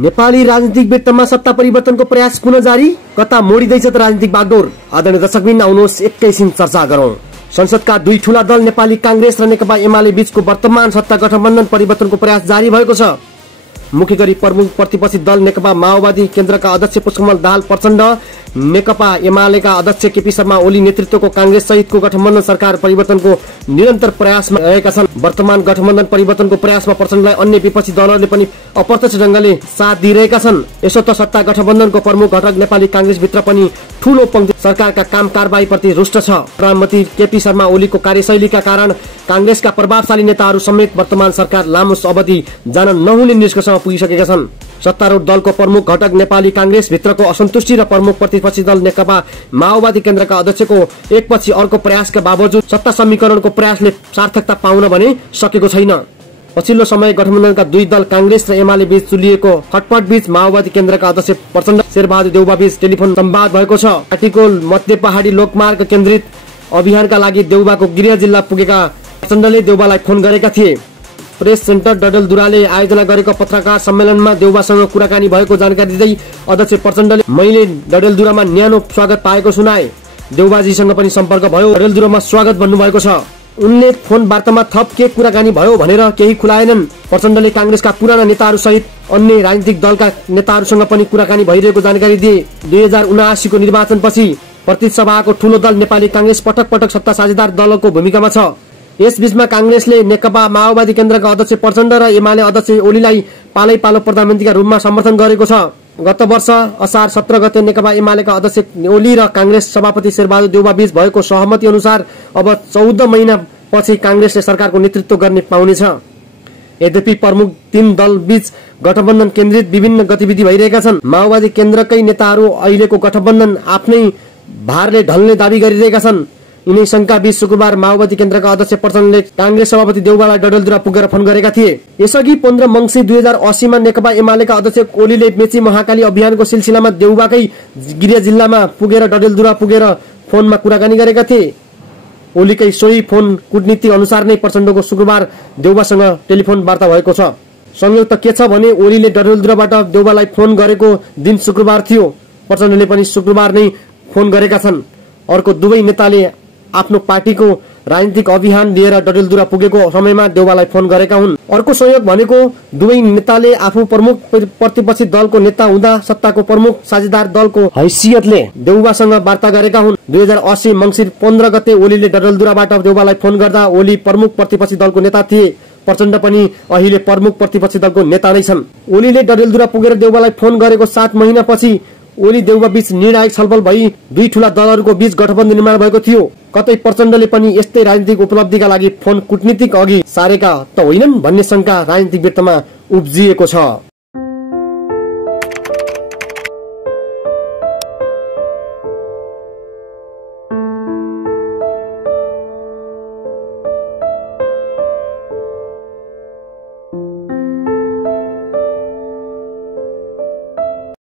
नेपाली राजनीतिक वृत्तमा सत्ता परिवर्तनको प्रयास पुनः जारी, कता मोडिँदैछ त राजनीतिक बागडोर। आदरणीय दर्शकबिन, आउनुहोस् एकैछिन चर्चा गरौं। संसदका दुई ठूला दल नेपाली कांग्रेस र नेकपा एमाले बीचको वर्तमान सत्ता गठबन्धन परिवर्तनको प्रयास जारी भएको छ। मुख्य गरी प्रमुख प्रतिपक्षी दल नेकपा माओवादी केन्द्रका अध्यक्ष पुष्पकमल दाहाल प्रचण्ड, नेकपा एमालेका अध्यक्ष केपी शर्मा ओली नेतृत्वको कांग्रेस सहितको गठबन्धन सरकार परिवर्तनको निरन्तर प्रयासमा रहेका छन्। वर्तमान गठबन्धन परिवर्तनको प्रयासमा प्रचण्डलाई अन्य विपक्षी दलहरूले पनि अप्रत्यक्ष ढंगले साथ दिइरहेका छन्। यसो त सत्ता गठबन्धनको प्रमुख घटक नेपाली कांग्रेस भित्र पनि ठूलो पंक्ति सरकारका काम कारबाहीप्रति रुष्ट छ। प्रधानमन्त्री केपी शर्मा ओलीको कार्यशैलीका कारण कांग्रेसका प्रभावशाली नेताहरू समेत वर्तमान सरकार लामो अवधि जान नहुने निष्कर्षमा पुगिसकेका छन्। सत्तारूढ दलको प्रमुख घटक नेपाली कांग्रेस भित्रको असन्तुष्टि र प्रमुख प्रतिपक्षी दल नेकपा माओवादी केन्द्रका अध्यक्षको एकपछि अर्को प्रयासका बावजुद सत्ता समीकरणको प्रयासले सार्थकता पाउन भने सकेको छैन। पछिल्लो समय गठबन्धनका दुई दल कांग्रेस र एमाले बीच चुलिएको खटपट बीच माओवादी केन्द्रका अध्यक्ष प्रचण्ड शेरबहादुर देउवा बीच टेलिफोन संवाद भएको छ। पार्टीको मध्य पहाडी लोकमार्ग केन्द्रित अभियानका लागि देउवाको गृह जिल्ला पुगेका प्रचण्डले देउवालाई फोन गरेका थिए। प्रेस सेन्टर डडेलधुराले आयोजना गरेको पत्रकार सम्मेलनमा देउवासँग कुराकानी भएको जानकारी दिँदै अध्यक्ष प्रचण्डले मैले डडेलधुरामा न्यानो स्वागत पाएको सुनाए। देउवाजीसँग पनि सम्पर्क भयो, डडेलधुरामा स्वागत भन्नुभएको छ। उनले फोन वार्तामा थप के कुराकानी भयो भनेर केही खुलाएनन्। प्रचण्डले कांग्रेसका पुराना नेताहरू सहित अन्य राजनीतिक दलका नेताहरूसँग पनि कुराकानी भइरहेको जानकारी दिए। 2079 को निर्वाचनपछि प्रतिसभाको ठूलो दल नेपाली कांग्रेस पटक पटक सत्ता साझेदार दलको भूमिकामा छ। यसबीचमा कांग्रेसले नेकपा माओवादी केन्द्रका अध्यक्ष प्रचण्ड र एमाले अध्यक्ष ओलीलाई पालै पालो प्रधानमन्त्रीका रूपमा समर्थन गरेको छ। गत वर्ष असार 17 गते नेकपा एमालेका अध्यक्ष ओली र कांग्रेस सभापति शेरबहादुर देउवा बीच भएको सहमति अनुसार अब 14 महिना पछि कांग्रेसले सरकारको नेतृत्व गर्ने पाउनेछ। यद्यपि प्रमुख तीन दल बीच गठबन्धन केन्द्रित विभिन्न गतिविधि भइरहेका छन्। माओवादी केन्द्रकै नेताहरू अहिलेको गठबन्धन आफ्नै भारले ढल्ने दावी गरिरहेका छन्। यिनै शंका बीच शुक्रबार माओवादी केन्द्रका अध्यक्ष प्रचण्डले कांग्रेस सभापति देउवालाई डडेलधुरा पुगेर फोन गरेका थिए। यसअघि 15 मंसिर 2080 मा नेकपा एमालेका अध्यक्ष ओलीले मेची महाकाली अभियानको सिलसिलामा देउवाकै गृह जिल्लामा पुगेर डडेलधुरा पुगेर फोनमा कुराकानी गरेका थिए। ओलीकै सोही फोन कूटनीति अनुसार नै प्रचण्डको शुक्रबार देउवासँग टेलिफोन वार्ता भएको छ। संयोग के छ भने ओलीले डडेलधुराबाट देउवालाई फोन गरेको दिन शुक्रबार थियो। प्रचण्डले पनि शुक्रबार नै फोन गरेका छन्। अर्को दुवै नेताले आफ्नो पार्टीको राजनीतिक अभियान लिएर डडेलधुरा पुगेको समयमा देउवालाई फोन गरेका हुन्। अर्को संयोग भनेको दुवै नेताले आफू प्रमुख प्रतिपक्षी दलको नेता हुँदा सत्ताको प्रमुख साझेदार दलको हैसियतले देउवासँग वार्ता गरेका हुन्। 2080 मंसिर 15 गते ओलीले डडेलधुराबाट देउवालाई फोन गर्दा ओली प्रमुख प्रतिपक्षी दलको नेता थिए। प्रचण्ड पनि अहिले प्रमुख प्रतिपक्षी दलको नेता नै छन्। ओलीले डडेलधुरा पुगेर देउवालाई फोन गरेको 7 महिनापछि ओली देउवा बीच निर्णायक छलफल भई दुई ठूला दलहरूको बीच गठबन्धन निर्माण भएको थियो। कतै प्रचण्डले पनि यस्तै राजनीतिक उपलब्धिका लागि फोन कूटनीतिक अघि सारेका त होइनन् भन्ने शंका राजनीतिक वृत्तमा उब्जिएको छ।